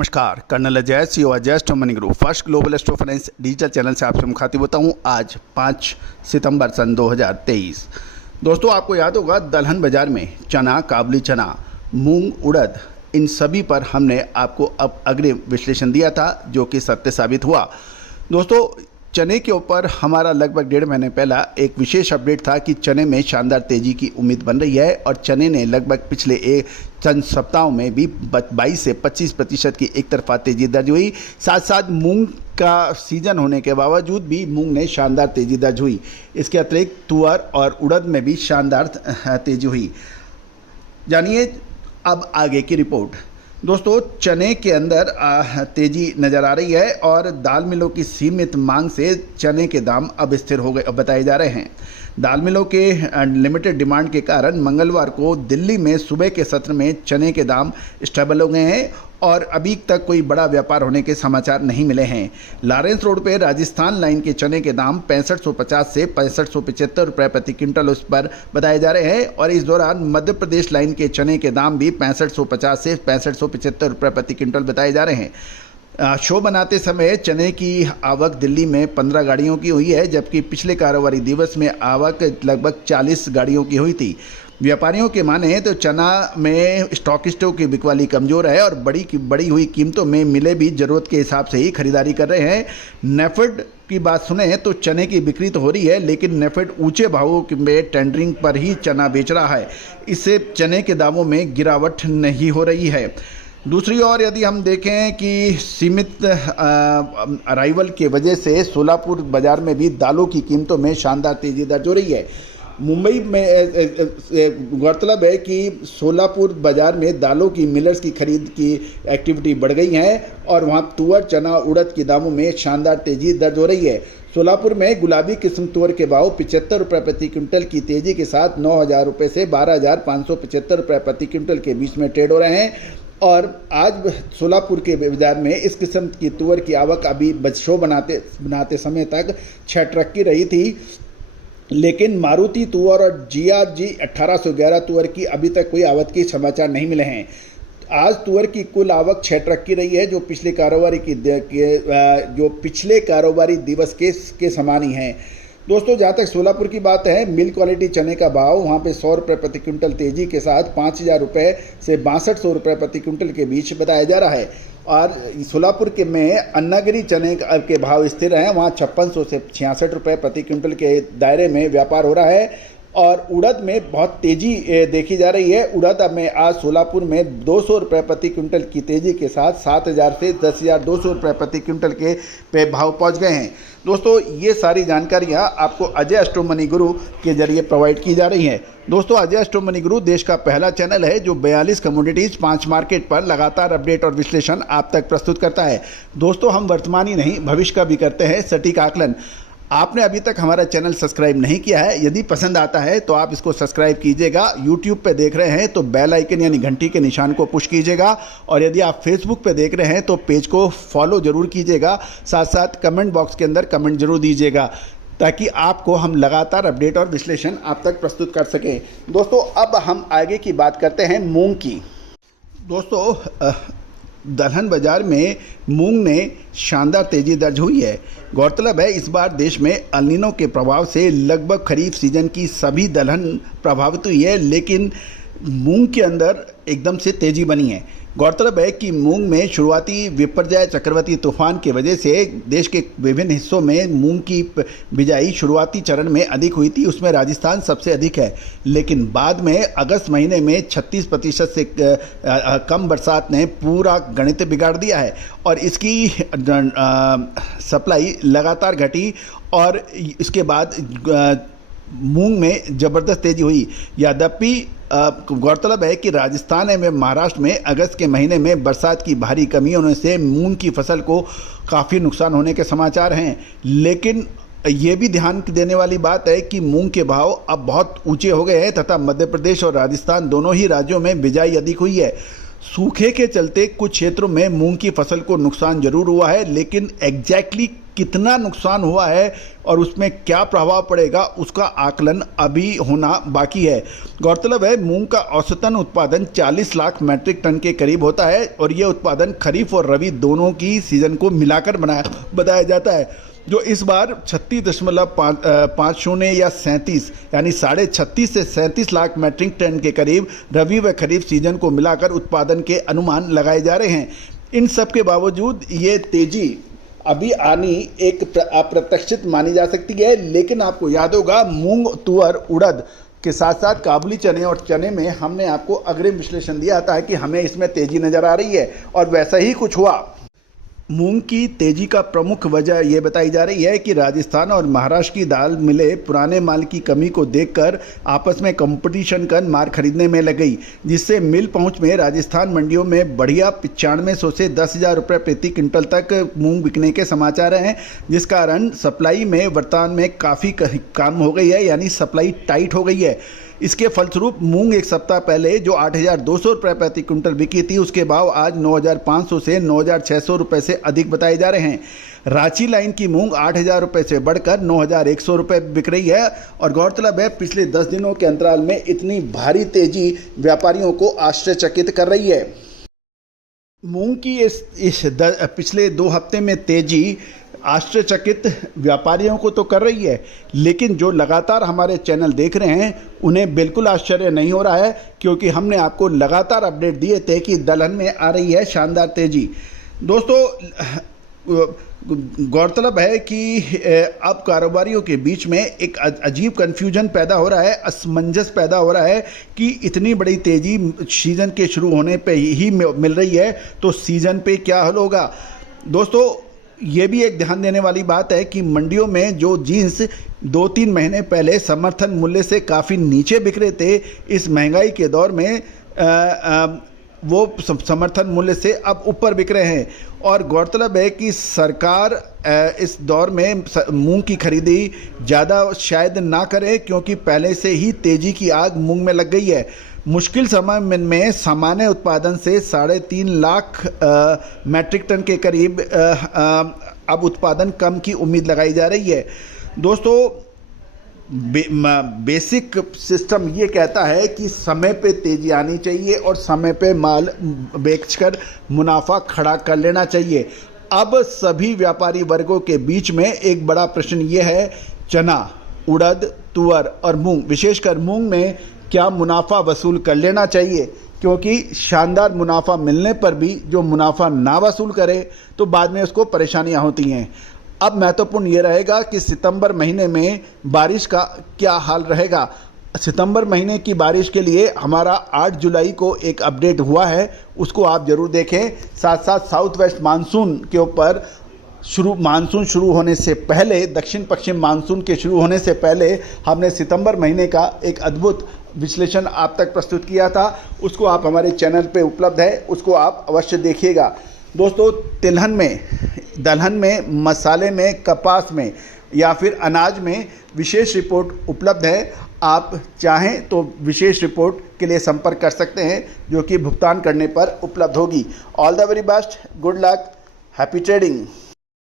नमस्कार, colonel Ajay CO Ajay stock money group first global stock finance digital channel से आपसे मुखातिब होता हूँ। आज 5 सितंबर सन 2023। दोस्तों, आपको याद होगा दलहन बाजार में चना, काबुली चना, मूंग, उड़द, इन सभी पर हमने आपको अब अग्रिम विश्लेषण दिया था जो कि सत्य साबित हुआ। दोस्तों, चने के ऊपर हमारा लगभग 1.5 महीने पहला एक विशेष अपडेट था कि चने में शानदार तेज़ी की उम्मीद बन रही है और चने ने लगभग पिछले चंद सप्ताहों में भी 22 से 25% की एक तरफा तेज़ी दर्ज हुई। साथ साथ मूंग का सीजन होने के बावजूद भी मूंग ने शानदार तेज़ी दर्ज हुई। इसके अतिरिक्त तुअर और उड़द में भी शानदार तेज़ी हुई। जानिए अब आगे की रिपोर्ट। दोस्तों, चने के अंदर तेज़ी नज़र आ रही है और दाल मिलों की सीमित मांग से चने के दाम अब स्थिर हो गए बताए जा रहे हैं। दाल मिलों के लिमिटेड डिमांड के कारण मंगलवार को दिल्ली में सुबह के सत्र में चने के दाम स्टेबल हो गए हैं और अभी तक कोई बड़ा व्यापार होने के समाचार नहीं मिले हैं। लॉरेंस रोड पे राजस्थान लाइन के चने के दाम 6550 से 6575 रुपये प्रति क्विंटल उस पर बताए जा रहे हैं और इस दौरान मध्य प्रदेश लाइन के चने के दाम भी 6550 से 6575 रुपये प्रति क्विंटल बताए जा रहे हैं। शो बनाते समय चने की आवक दिल्ली में 15 गाड़ियों की हुई है, जबकि पिछले कारोबारी दिवस में आवक लगभग 40 गाड़ियों की हुई थी। व्यापारियों के माने तो चना में स्टॉकिस्टों की बिकवाली कमज़ोर है और बड़ी हुई कीमतों में मिले भी ज़रूरत के हिसाब से ही खरीदारी कर रहे हैं। नेफेड की बात सुने तो चने की बिक्री तो हो रही है, लेकिन नेफेड ऊंचे भावों में टेंडरिंग पर ही चना बेच रहा है। इससे चने के दामों में गिरावट नहीं हो रही है। दूसरी ओर यदि हम देखें कि सीमित अराइवल के वजह से सोलापुर बाज़ार में भी दालों की कीमतों में शानदार तेज़ी दर्ज हो रही है। मुंबई में गौरतलब है कि सोलापुर बाज़ार में दालों की मिलर्स की खरीद की एक्टिविटी बढ़ गई है और वहां तुअर, चना, उड़द के दामों में शानदार तेज़ी दर्ज हो रही है। सोलापुर में गुलाबी किस्म तुअर के भाव 75 रुपये प्रति क्विंटल की तेज़ी के साथ 9000 रुपये से 12575 रुपये प्रति क्विंटल के बीच में ट्रेड हो रहे हैं और आज सोलापुर के बाजार में इस किस्म की तुअर की आवक अभी शो बनाते समय तक 6 ट्रक की रही थी, लेकिन मारुति तुअर और GRG 1811 तुअर की अभी तक कोई आवक के समाचार नहीं मिले हैं। आज तुअर की कुल आवक 6 ट्रक की रही है जो पिछले कारोबारी दिवस के समान ही है। दोस्तों, जहाँ तक सोलापुर की बात है, मिल क्वालिटी चने का भाव वहाँ पे 100 रुपये प्रति क्विंटल तेज़ी के साथ 5000 रुपये से 6200 रुपये प्रति क्विंटल के बीच बताया जा रहा है और सोलापुर के में अन्नागिरी चने के भाव स्थिर हैं। वहाँ 5600 से 66 रुपये प्रति क्विंटल के दायरे में व्यापार हो रहा है और उड़द में बहुत तेज़ी देखी जा रही है। उड़द में आज सोलापुर में 200 रुपये प्रति क्विंटल की तेज़ी के साथ 7000 से 10200 रुपये प्रति क्विंटल के पे भाव पहुंच गए हैं। दोस्तों, ये सारी जानकारियां आपको अजय स्टॉक मनी गुरु के जरिए प्रोवाइड की जा रही हैं। दोस्तों, अजय स्टॉक मनी गुरु देश का पहला चैनल है जो 42 कमोडिटीज़ 5 मार्केट पर लगातार अपडेट और विश्लेषण आप तक प्रस्तुत करता है। दोस्तों, हम वर्तमान ही नहीं भविष्य का भी करते हैं सटीक आकलन। आपने अभी तक हमारा चैनल सब्सक्राइब नहीं किया है, यदि पसंद आता है तो आप इसको सब्सक्राइब कीजिएगा। यूट्यूब पे देख रहे हैं तो बेल आइकन यानी घंटी के निशान को पुश कीजिएगा और यदि आप फेसबुक पे देख रहे हैं तो पेज को फॉलो जरूर कीजिएगा। साथ साथ कमेंट बॉक्स के अंदर कमेंट जरूर दीजिएगा ताकि आपको हम लगातार अपडेट और विश्लेषण आप तक प्रस्तुत कर सकें। दोस्तों, अब हम आगे की बात करते हैं मूंग की। दोस्तों, दलहन बाजार में मूंग ने शानदार तेज़ी दर्ज हुई है। गौरतलब है इस बार देश में एल नीनो के प्रभाव से लगभग खरीफ सीजन की सभी दलहन प्रभावित हुई है, लेकिन मूंग के अंदर एकदम से तेज़ी बनी है। गौरतलब है कि मूंग में शुरुआती विपर्जय चक्रवाती तूफान की वजह से देश के विभिन्न हिस्सों में मूंग की बिजाई शुरुआती चरण में अधिक हुई थी, उसमें राजस्थान सबसे अधिक है, लेकिन बाद में अगस्त महीने में 36% से कम बरसात ने पूरा गणित बिगाड़ दिया है और इसकी सप्लाई लगातार घटी और इसके बाद मूंग में ज़बरदस्त तेज़ी हुई। यद्यपि गौरतलब है कि राजस्थान एवं महाराष्ट्र में अगस्त के महीने में बरसात की भारी कमी होने से मूंग की फसल को काफ़ी नुकसान होने के समाचार हैं, लेकिन ये भी ध्यान देने वाली बात है कि मूंग के भाव अब बहुत ऊंचे हो गए हैं तथा मध्य प्रदेश और राजस्थान दोनों ही राज्यों में बिजाई अधिक हुई है। सूखे के चलते कुछ क्षेत्रों में मूंग की फसल को नुकसान जरूर हुआ है, लेकिन एग्जैक्टली कितना नुकसान हुआ है और उसमें क्या प्रभाव पड़ेगा उसका आकलन अभी होना बाकी है। गौरतलब है मूंग का औसतन उत्पादन 40 लाख मैट्रिक टन के करीब होता है और यह उत्पादन खरीफ और रबी दोनों की सीजन को मिलाकर बताया जाता है, जो इस बार 36.50 या 37 यानी 36.5 से 37 लाख मैट्रिक टन के करीब रबी व खरीफ सीजन को मिलाकर उत्पादन के अनुमान लगाए जा रहे हैं। इन सब के बावजूद ये तेजी अभी आनी एक अप्रत्याशित मानी जा सकती है, लेकिन आपको याद होगा मूंग, तुअर, उड़द के साथ साथ काबुली चने और चने में हमने आपको अग्रिम विश्लेषण दिया था कि हमें इसमें तेजी नजर आ रही है और वैसा ही कुछ हुआ। मूंग की तेजी का प्रमुख वजह यह बताई जा रही है कि राजस्थान और महाराष्ट्र की दाल मिलें पुराने माल की कमी को देखकर आपस में कंपटीशन कर माल खरीदने में लग गई, जिससे मिल पहुंच में राजस्थान मंडियों में बढ़िया 9500 से 10,000 रुपये प्रति क्विंटल तक मूंग बिकने के समाचार हैं, जिस कारण सप्लाई में वर्तमान में काफ़ी कम हो गई है, यानी सप्लाई टाइट हो गई है। इसके फलस्वरूप मूंग एक सप्ताह पहले जो 8,200 रुपये प्रति क्विंटल बिकी थी, उसके भाव आज 9,500 से 9,600 रुपये से अधिक बताए जा रहे हैं। रांची लाइन की मूंग 8,000 रुपये से बढ़कर 9,100 रुपये बिक रही है और गौरतलब है पिछले 10 दिनों के अंतराल में इतनी भारी तेजी व्यापारियों को आश्चर्यचकित कर रही है। मूंग की पिछले 2 हफ्ते में तेजी आश्चर्यचकित व्यापारियों को तो कर रही है, लेकिन जो लगातार हमारे चैनल देख रहे हैं उन्हें बिल्कुल आश्चर्य नहीं हो रहा है, क्योंकि हमने आपको लगातार अपडेट दिए थे कि दलहन में आ रही है शानदार तेजी। दोस्तों गौरतलब है कि अब कारोबारियों के बीच में एक अजीब कन्फ्यूजन पैदा हो रहा है, असमंजस पैदा हो रहा है कि इतनी बड़ी तेजी सीजन के शुरू होने पे ही मिल रही है, तो सीजन पे क्या हल होगा। दोस्तों ये भी एक ध्यान देने वाली बात है कि मंडियों में जो जीन्स 2-3 महीने पहले समर्थन मूल्य से काफ़ी नीचे बिक रहे थे, इस महंगाई के दौर में वो समर्थन मूल्य से अब ऊपर बिक रहे हैं। और गौरतलब है कि सरकार इस दौर में मूंग की खरीदी ज़्यादा शायद ना करे, क्योंकि पहले से ही तेज़ी की आग मूंग में लग गई है। मुश्किल समय में सामान्य उत्पादन से 3.5 लाख मैट्रिक टन के करीब अब उत्पादन कम की उम्मीद लगाई जा रही है। दोस्तों बेसिक सिस्टम ये कहता है कि समय पे तेजी आनी चाहिए और समय पे माल बेचकर मुनाफा खड़ा कर लेना चाहिए। अब सभी व्यापारी वर्गों के बीच में एक बड़ा प्रश्न ये है, चना, उड़द, तुअर और मूंग, विशेषकर मूंग में क्या मुनाफा वसूल कर लेना चाहिए, क्योंकि शानदार मुनाफा मिलने पर भी जो मुनाफा ना वसूल करे तो बाद में उसको परेशानियां होती हैं। अब महत्वपूर्ण ये रहेगा कि सितंबर महीने में बारिश का क्या हाल रहेगा। सितंबर महीने की बारिश के लिए हमारा 8 जुलाई को एक अपडेट हुआ है, उसको आप ज़रूर देखें। साथ साथ साउथ वेस्ट मानसून के ऊपर मानसून शुरू होने से पहले, दक्षिण पश्चिम मानसून के शुरू होने से पहले हमने सितंबर महीने का एक अद्भुत विश्लेषण आप तक प्रस्तुत किया था, उसको आप हमारे चैनल पे उपलब्ध है, उसको आप अवश्य देखिएगा। दोस्तों तिलहन में, दलहन में, मसाले में, कपास में या फिर अनाज में विशेष रिपोर्ट उपलब्ध है। आप चाहें तो विशेष रिपोर्ट के लिए संपर्क कर सकते हैं, जो कि भुगतान करने पर उपलब्ध होगी। All the very best, good luck, happy trading.